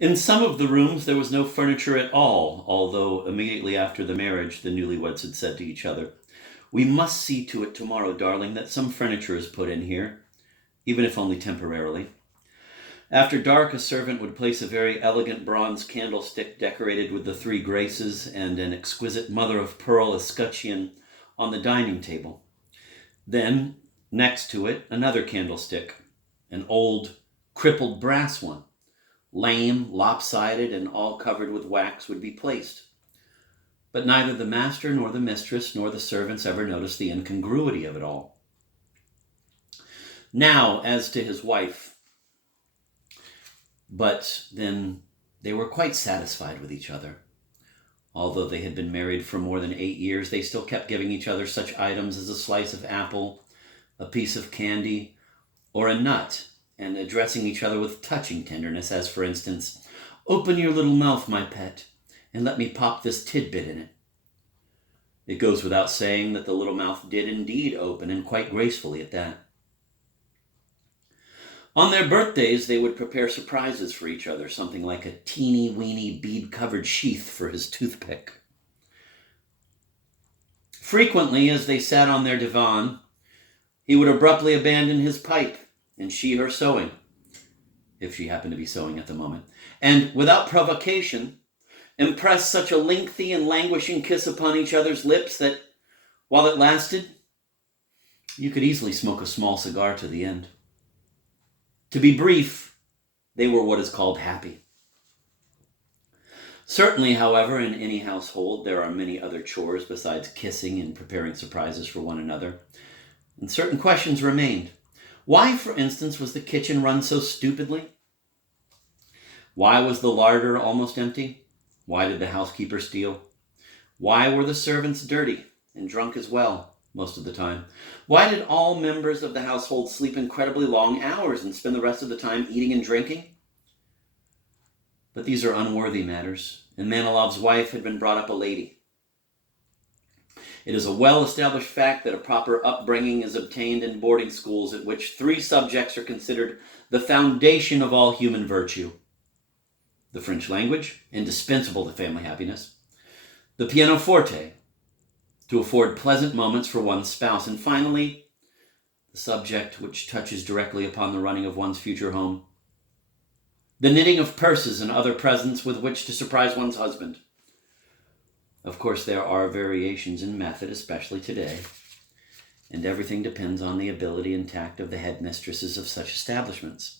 In some of the rooms, there was no furniture at all, although immediately after the marriage, the newlyweds had said to each other, "We must see to it tomorrow, darling, that some furniture is put in here, even if only temporarily." After dark, a servant would place a very elegant bronze candlestick decorated with the three graces and an exquisite mother of pearl escutcheon on the dining table. Then, next to it, another candlestick, an old, crippled brass one, lame, lopsided, and all covered with wax, would be placed. But neither the master nor the mistress nor the servants ever noticed the incongruity of it all. Now, as to his wife. But then they were quite satisfied with each other. Although they had been married for more than 8 years, they still kept giving each other such items as a slice of apple, a piece of candy, or a nut, and addressing each other with touching tenderness, as for instance, "Open your little mouth, my pet, and let me pop this tidbit in it." It goes without saying that the little mouth did indeed open, and quite gracefully at that. On their birthdays, they would prepare surprises for each other, something like a teeny-weeny bead-covered sheath for his toothpick. Frequently, as they sat on their divan, he would abruptly abandon his pipe, and she her sewing, if she happened to be sewing at the moment, and, without provocation, impress such a lengthy and languishing kiss upon each other's lips that, while it lasted, you could easily smoke a small cigar to the end. To be brief, they were what is called happy. Certainly, however, in any household, there are many other chores besides kissing and preparing surprises for one another, and certain questions remained. Why, for instance, was the kitchen run so stupidly? Why was the larder almost empty? Why did the housekeeper steal? Why were the servants dirty and drunk as well, most of the time? Why did all members of the household sleep incredibly long hours and spend the rest of the time eating and drinking? But these are unworthy matters, and Manilov's wife had been brought up a lady. It is a well-established fact that a proper upbringing is obtained in boarding schools at which 3 subjects are considered the foundation of all human virtue. The French language, indispensable to family happiness. The pianoforte, to afford pleasant moments for one's spouse. And finally, the subject which touches directly upon the running of one's future home. The knitting of purses and other presents with which to surprise one's husband. Of course, there are variations in method, especially today, and everything depends on the ability and tact of the headmistresses of such establishments.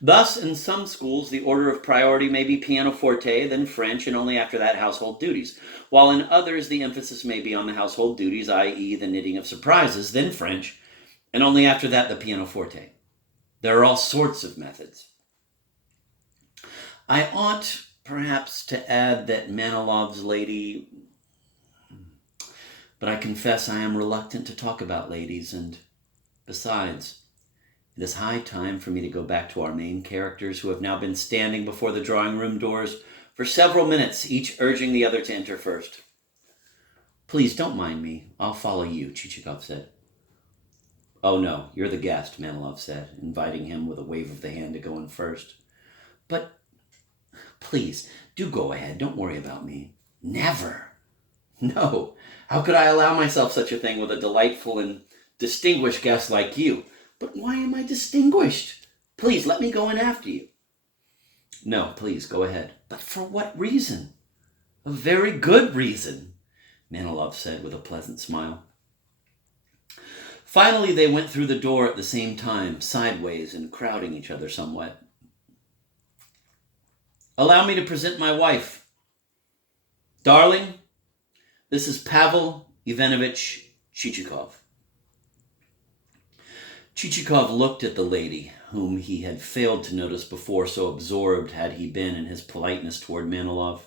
Thus, in some schools, the order of priority may be pianoforte, then French, and only after that household duties, while in others the emphasis may be on the household duties, i.e. the knitting of surprises, then French, and only after that the pianoforte. There are all sorts of methods. I ought, perhaps, to add that Manilov's lady... But I confess I am reluctant to talk about ladies, and besides, it is high time for me to go back to our main characters, who have now been standing before the drawing-room doors for several minutes, each urging the other to enter first. "Please, don't mind me. I'll follow you," Chichikov said. "Oh, no, you're the guest," Manilov said, inviting him with a wave of the hand to go in first. "But, please, do go ahead. Don't worry about me." "Never." "No. How could I allow myself such a thing with a delightful and distinguished guest like you?" "But why am I distinguished? Please, let me go in after you." "No, please, go ahead." "But for what reason?" "A very good reason," Manilov said with a pleasant smile. Finally, they went through the door at the same time, sideways and crowding each other somewhat. "Allow me to present my wife. Darling, this is Pavel Ivanovitch Chichikov." Chichikov looked at the lady, whom he had failed to notice before, so absorbed had he been in his politeness toward Manilov.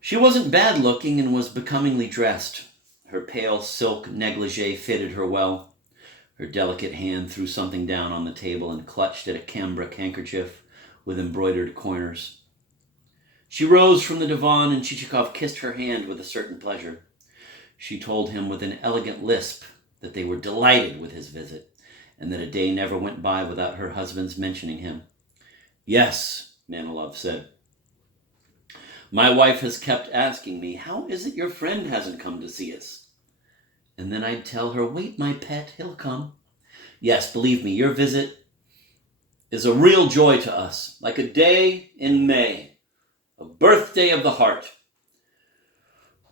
She wasn't bad-looking and was becomingly dressed. Her pale silk negligee fitted her well. Her delicate hand threw something down on the table and clutched at a cambric handkerchief with embroidered corners. She rose from the divan, and Chichikov kissed her hand with a certain pleasure. She told him with an elegant lisp that they were delighted with his visit, and that a day never went by without her husband's mentioning him. Yes, Manilov said. My wife has kept asking me, how is it your friend hasn't come to see us? And then I'd tell her, wait, my pet, he'll come. Yes, believe me, your visit is a real joy to us, like a day in May, a birthday of the heart.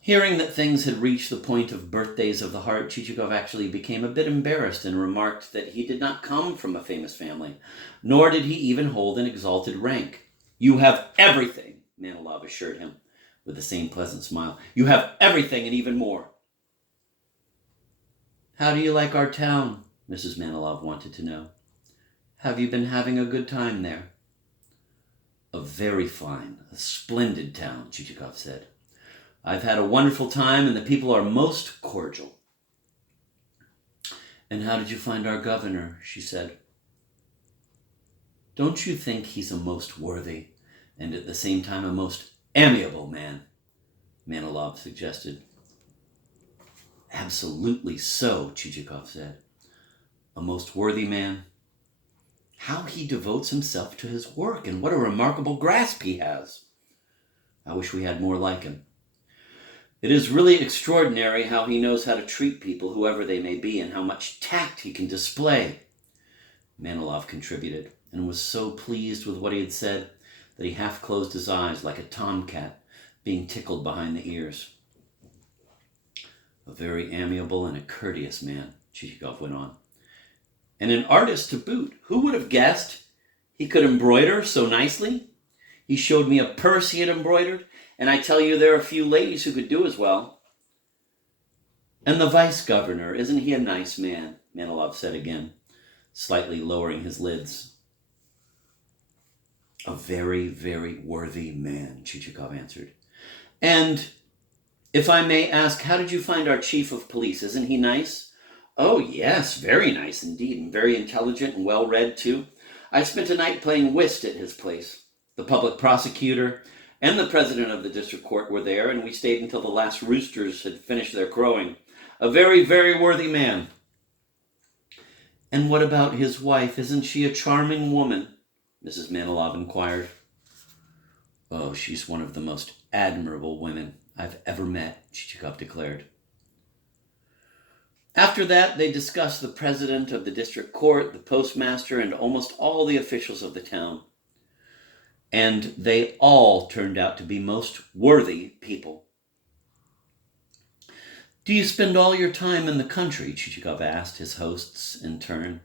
Hearing that things had reached the point of birthdays of the heart, Chichikov actually became a bit embarrassed and remarked that he did not come from a famous family, nor did he even hold an exalted rank. You have everything, Manilov assured him with the same pleasant smile. You have everything and even more. How do you like our town? Mrs. Manilov wanted to know. Have you been having a good time there? A very fine, a splendid town, Chichikov said. I've had a wonderful time, and the people are most cordial. And how did you find our governor? She said. Don't you think he's a most worthy, and at the same time a most amiable man? Manilov suggested. Absolutely so, Chichikov said. A most worthy man. How he devotes himself to his work, and what a remarkable grasp he has. I wish we had more like him. It is really extraordinary how he knows how to treat people, whoever they may be, and how much tact he can display. Manilov contributed, and was so pleased with what he had said that he half closed his eyes like a tomcat being tickled behind the ears. A very amiable and a courteous man, Chichikov went on. And an artist to boot. Who would have guessed he could embroider so nicely? He showed me a purse he had embroidered, and I tell you there are a few ladies who could do as well. And the vice-governor, isn't he a nice man? Manilov said again, slightly lowering his lids. A very, very worthy man, Chichikov answered. And, if I may ask, how did you find our chief of police? Isn't he nice? Oh, yes, very nice indeed, and very intelligent and well-read, too. I spent a night playing whist at his place. The public prosecutor and the president of the district court were there, and we stayed until the last roosters had finished their crowing. A very, very worthy man. And what about his wife? Isn't she a charming woman? Mrs. Manilov inquired. Oh, she's one of the most admirable women I've ever met, Chichikov declared. After that, they discussed the president of the district court, the postmaster, and almost all the officials of the town. And they all turned out to be most worthy people. Do you spend all your time in the country? Chichikov asked his hosts in turn.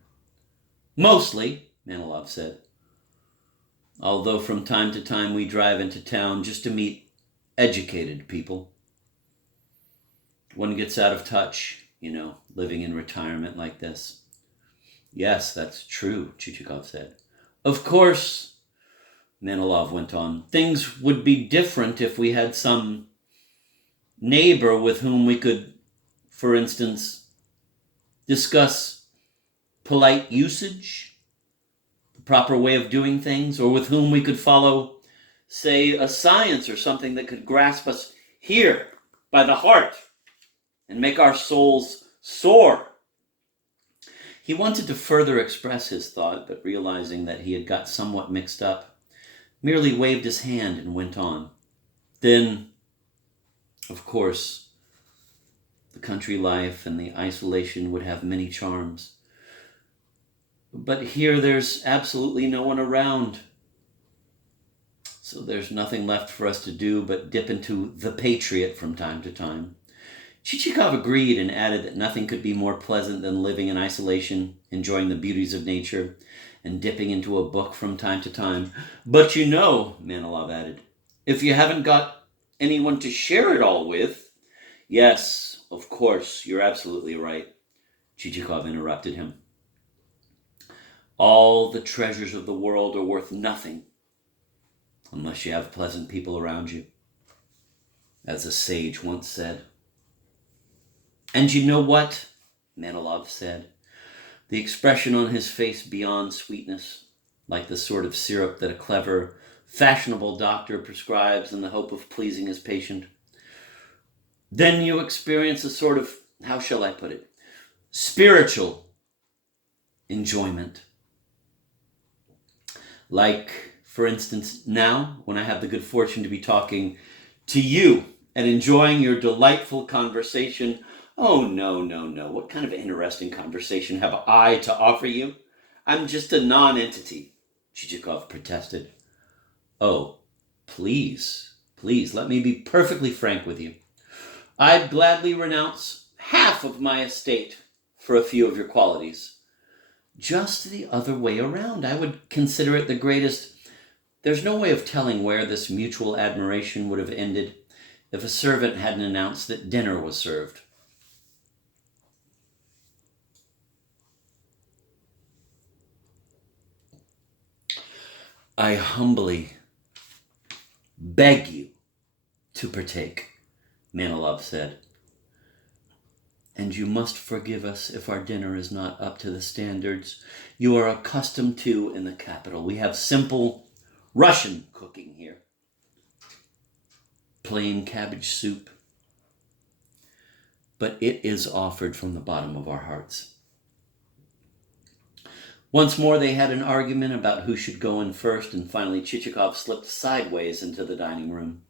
Mostly, Manilov said. Although from time to time we drive into town just to meet educated people. One gets out of touch, living in retirement like this. Yes, that's true, Chichikov said. Of course, Manilov went on, things would be different if we had some neighbor with whom we could, for instance, discuss polite usage, the proper way of doing things, or with whom we could follow, say, a science or something that could grasp us here by the heart and make our souls soar. He wanted to further express his thought, but realizing that he had got somewhat mixed up, merely waved his hand and went on. Then, of course, the country life and the isolation would have many charms. But here there's absolutely no one around. So there's nothing left for us to do but dip into The Patriot from time to time. Chichikov agreed and added that nothing could be more pleasant than living in isolation, enjoying the beauties of nature, and dipping into a book from time to time. But Manilov added, if you haven't got anyone to share it all with... Yes, of course, you're absolutely right, Chichikov interrupted him. All the treasures of the world are worth nothing unless you have pleasant people around you, as a sage once said. And you know what? Manilov said, the expression on his face beyond sweetness, like the sort of syrup that a clever, fashionable doctor prescribes in the hope of pleasing his patient. Then you experience a sort of, how shall I put it, spiritual enjoyment. Like, For instance, now, when I have the good fortune to be talking to you and enjoying your delightful conversation. Oh, no, no, no. What kind of interesting conversation have I to offer you? I'm just a non-entity, Chichikov protested. Oh, please, please, let me be perfectly frank with you. I'd gladly renounce half of my estate for a few of your qualities. Just the other way around. I would consider it the greatest. There's no way of telling where this mutual admiration would have ended if a servant hadn't announced that dinner was served. I humbly beg you to partake, Manilov said. And you must forgive us if our dinner is not up to the standards you are accustomed to in the capital. We have simple Russian cooking here. Plain cabbage soup. But it is offered from the bottom of our hearts. Once more they had an argument about who should go in first, and finally Chichikov slipped sideways into the dining room.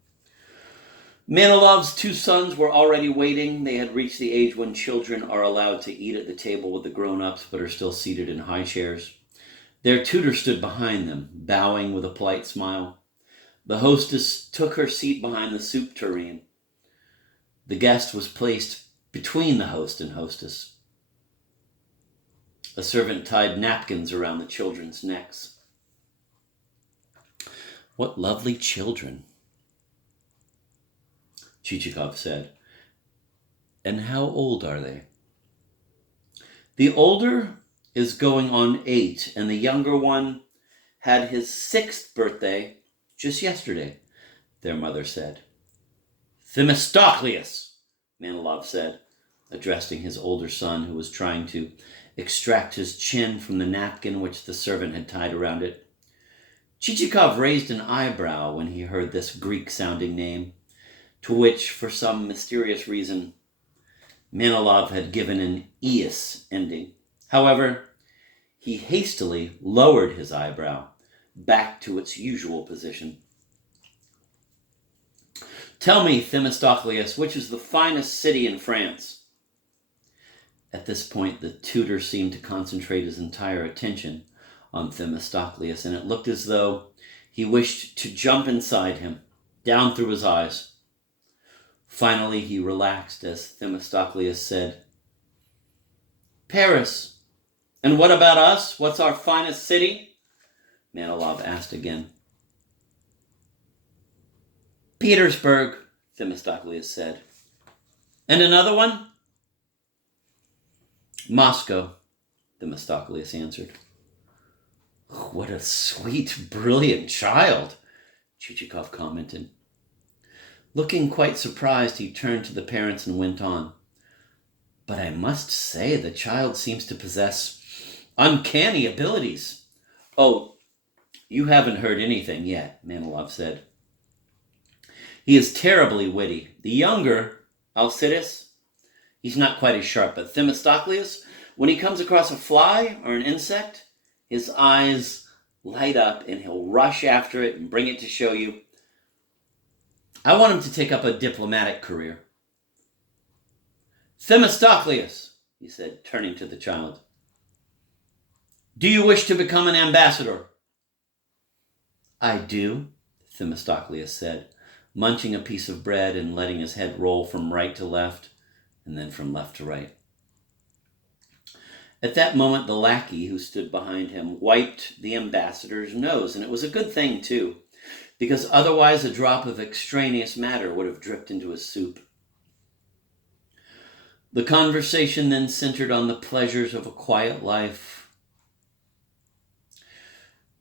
Manilov's two sons were already waiting. They had reached the age when children are allowed to eat at the table with the grown-ups, but are still seated in high chairs. Their tutor stood behind them, bowing with a polite smile. The hostess took her seat behind the soup tureen. The guest was placed between the host and hostess. A servant tied napkins around the children's necks. What lovely children, Chichikov said. And how old are they? The older is going on 8, and the younger one had his 6th birthday just yesterday, their mother said. Themistocleus, Manilov said, addressing his older son, who was trying to extract his chin from the napkin which the servant had tied around it. Chichikov raised an eyebrow when he heard this Greek-sounding name, to which, for some mysterious reason, Manilov had given an "ius" ending. However, he hastily lowered his eyebrow back to its usual position. Tell me, Themistocleus, which is the finest city in France? At this point, the tutor seemed to concentrate his entire attention on Themistocleus, and it looked as though he wished to jump inside him, down through his eyes. Finally, he relaxed as Themistocleus said, Paris. And what about us? What's our finest city? Manilov asked again. Petersburg, Themistocleus said. And another one? Moscow, Themistocleus answered. What a sweet, brilliant child, Chichikov commented. Looking quite surprised, he turned to the parents and went on. But I must say the child seems to possess uncanny abilities. Oh, you haven't heard anything yet, Manilov said. He is terribly witty. The younger, Alcides, he's not quite as sharp, but Themistocleus, when he comes across a fly or an insect, his eyes light up and he'll rush after it and bring it to show you. I want him to take up a diplomatic career. Themistocleus, he said, turning to the child. Do you wish to become an ambassador? I do, Themistocleus said, munching a piece of bread and letting his head roll from right to left and then from left to right. At that moment, the lackey who stood behind him wiped the ambassador's nose, and it was a good thing, too, because otherwise a drop of extraneous matter would have dripped into his soup. The conversation then centered on the pleasures of a quiet life,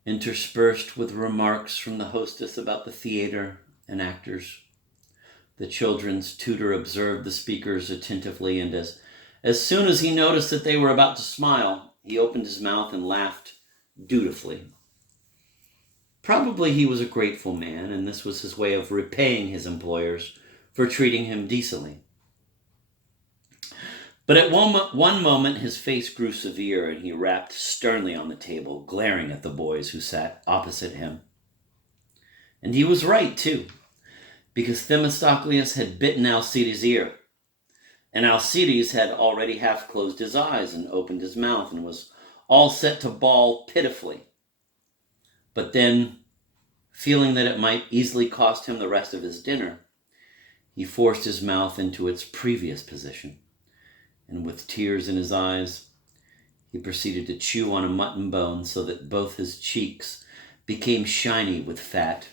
interspersed with remarks from the hostess about the theater and actors. The children's tutor observed the speakers attentively, and as soon as he noticed that they were about to smile, he opened his mouth and laughed dutifully. Probably he was a grateful man, and this was his way of repaying his employers for treating him decently. But at one moment his face grew severe, and he rapped sternly on the table, glaring at the boys who sat opposite him. And he was right, too, because Themistocleus had bitten Alcides' ear, and Alcides had already half closed his eyes and opened his mouth and was all set to bawl pitifully. But then, feeling that it might easily cost him the rest of his dinner, he forced his mouth into its previous position, and with tears in his eyes, he proceeded to chew on a mutton bone so that both his cheeks became shiny with fat.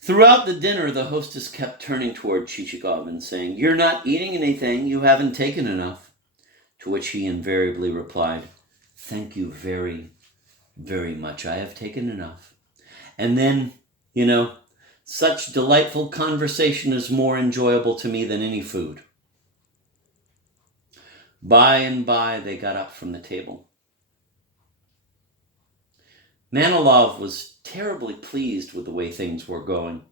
Throughout the dinner, the hostess kept turning toward Chichikov and saying, "You're not eating anything, you haven't taken enough." To which he invariably replied, "Thank you very, very much, I have taken enough." And then, such delightful conversation is more enjoyable to me than any food. By and by, they got up from the table. Manilov was terribly pleased with the way things were going.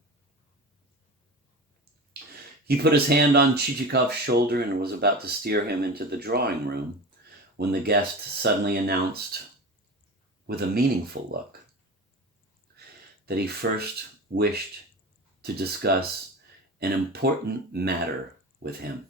He put his hand on Chichikov's shoulder and was about to steer him into the drawing room when the guest suddenly announced, with a meaningful look, that he first wished to discuss an important matter with him.